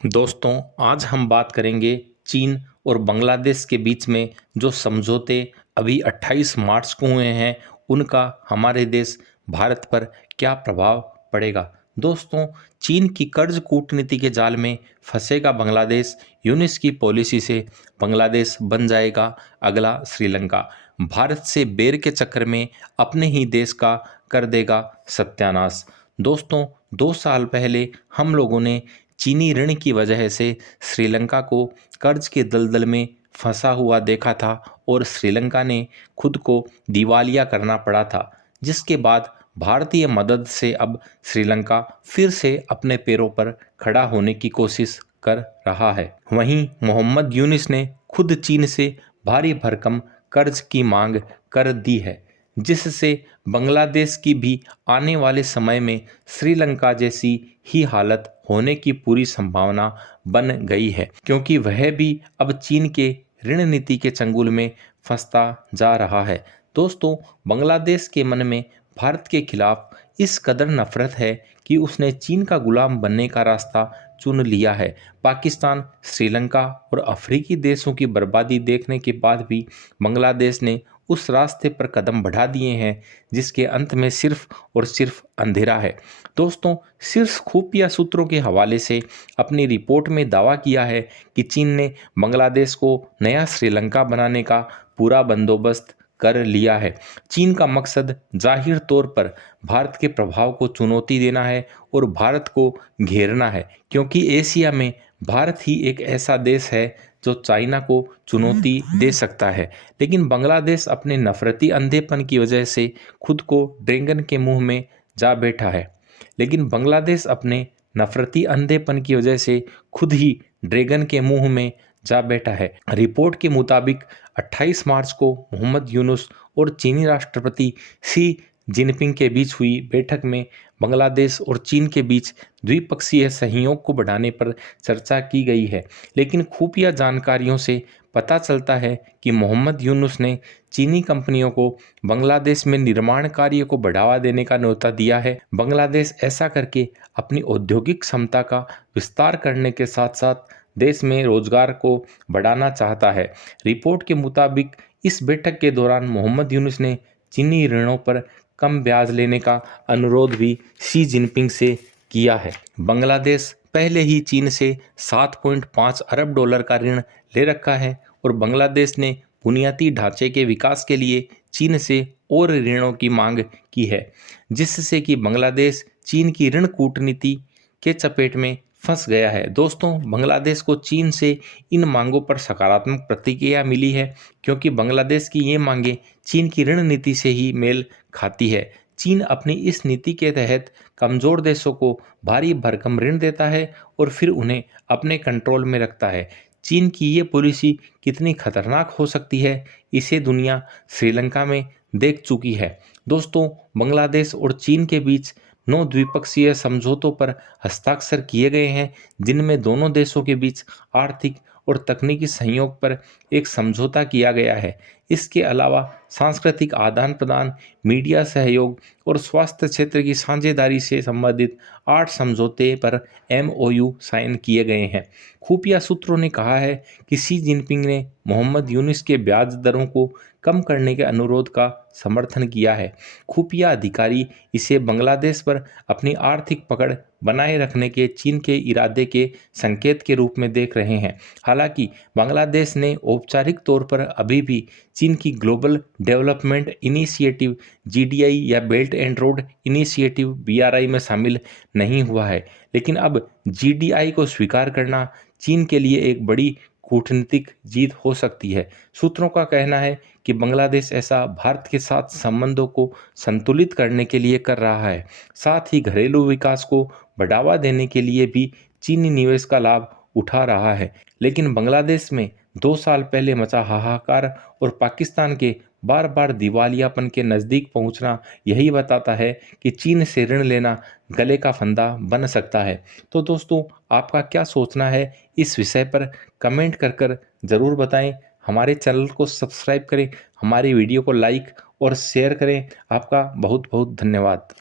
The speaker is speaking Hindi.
दोस्तों, आज हम बात करेंगे चीन और बांग्लादेश के बीच में जो समझौते अभी 28 मार्च को हुए हैं, उनका हमारे देश भारत पर क्या प्रभाव पड़ेगा। दोस्तों, चीन की कर्ज कूटनीति के जाल में फंसेगा बांग्लादेश। यूनिस की पॉलिसी से बांग्लादेश बन जाएगा अगला श्रीलंका। भारत से बेर के चक्कर में अपने ही देश का कर देगा सत्यानाश। दोस्तों, 2 साल पहले हम लोगों ने चीनी ऋण की वजह से श्रीलंका को कर्ज के दलदल में फंसा हुआ देखा था और श्रीलंका ने खुद को दिवालिया करना पड़ा था, जिसके बाद भारतीय मदद से अब श्रीलंका फिर से अपने पैरों पर खड़ा होने की कोशिश कर रहा है। वहीं मोहम्मद यूनिस ने खुद चीन से भारी भरकम कर्ज की मांग कर दी है, जिससे बांग्लादेश की भी आने वाले समय में श्रीलंका जैसी ही हालत होने की पूरी संभावना बन गई है, क्योंकि वह भी अब चीन के ऋण नीति के चंगुल में फंसता जा रहा है। दोस्तों, बांग्लादेश के मन में भारत के खिलाफ इस कदर नफरत है कि उसने चीन का गुलाम बनने का रास्ता चुन लिया है। पाकिस्तान, श्रीलंका और अफ्रीकी देशों की बर्बादी देखने के बाद भी बांग्लादेश ने उस रास्ते पर कदम बढ़ा दिए हैं जिसके अंत में सिर्फ और सिर्फ अंधेरा है। दोस्तों, शीर्ष खुफिया सूत्रों के हवाले से अपनी रिपोर्ट में दावा किया है कि चीन ने बांग्लादेश को नया श्रीलंका बनाने का पूरा बंदोबस्त कर लिया है। चीन का मकसद जाहिर तौर पर भारत के प्रभाव को चुनौती देना है और भारत को घेरना है, क्योंकि एशिया में भारत ही एक ऐसा देश है जो चाइना को चुनौती दे सकता है। लेकिन बांग्लादेश अपने नफरती अंधेपन की वजह से खुद को ड्रैगन के मुंह में जा बैठा है। लेकिन बांग्लादेश अपने नफरती अंधेपन की वजह से खुद ही ड्रैगन के मुंह में जा बैठा है। रिपोर्ट के मुताबिक 28 मार्च को मोहम्मद यूनुस और चीनी राष्ट्रपति शी जिनपिंग के बीच हुई बैठक में बांग्लादेश और चीन के बीच द्विपक्षीय सहयोग को बढ़ाने पर चर्चा की गई है। लेकिन खुफिया जानकारियों से पता चलता है कि मोहम्मद यूनुस ने चीनी कंपनियों को बांग्लादेश में निर्माण कार्य को बढ़ावा देने का न्योता दिया है। बांग्लादेश ऐसा करके अपनी औद्योगिक क्षमता का विस्तार करने के साथ साथ देश में रोजगार को बढ़ाना चाहता है। रिपोर्ट के मुताबिक इस बैठक के दौरान मोहम्मद यूनुस ने चीनी ऋणों पर कम ब्याज लेने का अनुरोध भी शी जिनपिंग से किया है। बांग्लादेश पहले ही चीन से 7.5 अरब डॉलर का ऋण ले रखा है और बांग्लादेश ने बुनियादी ढांचे के विकास के लिए चीन से और ऋणों की मांग की है, जिससे कि बांग्लादेश चीन की ऋण कूटनीति के चपेट में फंस गया है। दोस्तों, बांग्लादेश को चीन से इन मांगों पर सकारात्मक प्रतिक्रिया मिली है, क्योंकि बांग्लादेश की ये मांगें चीन की ऋण नीति से ही मेल खाती है। चीन अपनी इस नीति के तहत कमज़ोर देशों को भारी भरकम ऋण देता है और फिर उन्हें अपने कंट्रोल में रखता है। चीन की ये पॉलिसी कितनी खतरनाक हो सकती है, इसे दुनिया श्रीलंका में देख चुकी है। दोस्तों, बांग्लादेश और चीन के बीच 9 द्विपक्षीय समझौतों पर हस्ताक्षर किए गए हैं, जिनमें दोनों देशों के बीच आर्थिक और तकनीकी सहयोग पर एक समझौता किया गया है। इसके अलावा सांस्कृतिक आदान प्रदान, मीडिया सहयोग और स्वास्थ्य क्षेत्र की साझेदारी से संबंधित 8 समझौते पर MOU साइन किए गए हैं। खुफिया सूत्रों ने कहा है कि शी जिनपिंग ने मोहम्मद यूनुस के ब्याज दरों को कम करने के अनुरोध का समर्थन किया है। खुफिया अधिकारी इसे बांग्लादेश पर अपनी आर्थिक पकड़ बनाए रखने के चीन के इरादे के संकेत के रूप में देख रहे हैं। हालांकि बांग्लादेश ने औपचारिक तौर पर अभी भी चीन की ग्लोबल डेवलपमेंट इनिशिएटिव GDI या belt and road initiative BRI में शामिल नहीं हुआ है। लेकिन अब GDI को स्वीकार करना चीन के लिए एक बड़ी कूटनीतिक जीत हो सकती है। सूत्रों का कहना है कि बांग्लादेश ऐसा भारत के साथ संबंधों को संतुलित करने के लिए कर रहा है, साथ ही घरेलू विकास को बढ़ावा देने के लिए भी चीनी निवेश का लाभ उठा रहा है। लेकिन बांग्लादेश में 2 साल पहले मचा हाहाकार और पाकिस्तान के बार बार दिवालियापन के नज़दीक पहुंचना यही बताता है कि चीन से ऋण लेना गले का फंदा बन सकता है। तो दोस्तों, आपका क्या सोचना है इस विषय पर कमेंट कर ज़रूर बताएं। हमारे चैनल को सब्सक्राइब करें, हमारी वीडियो को लाइक और शेयर करें। आपका बहुत बहुत धन्यवाद।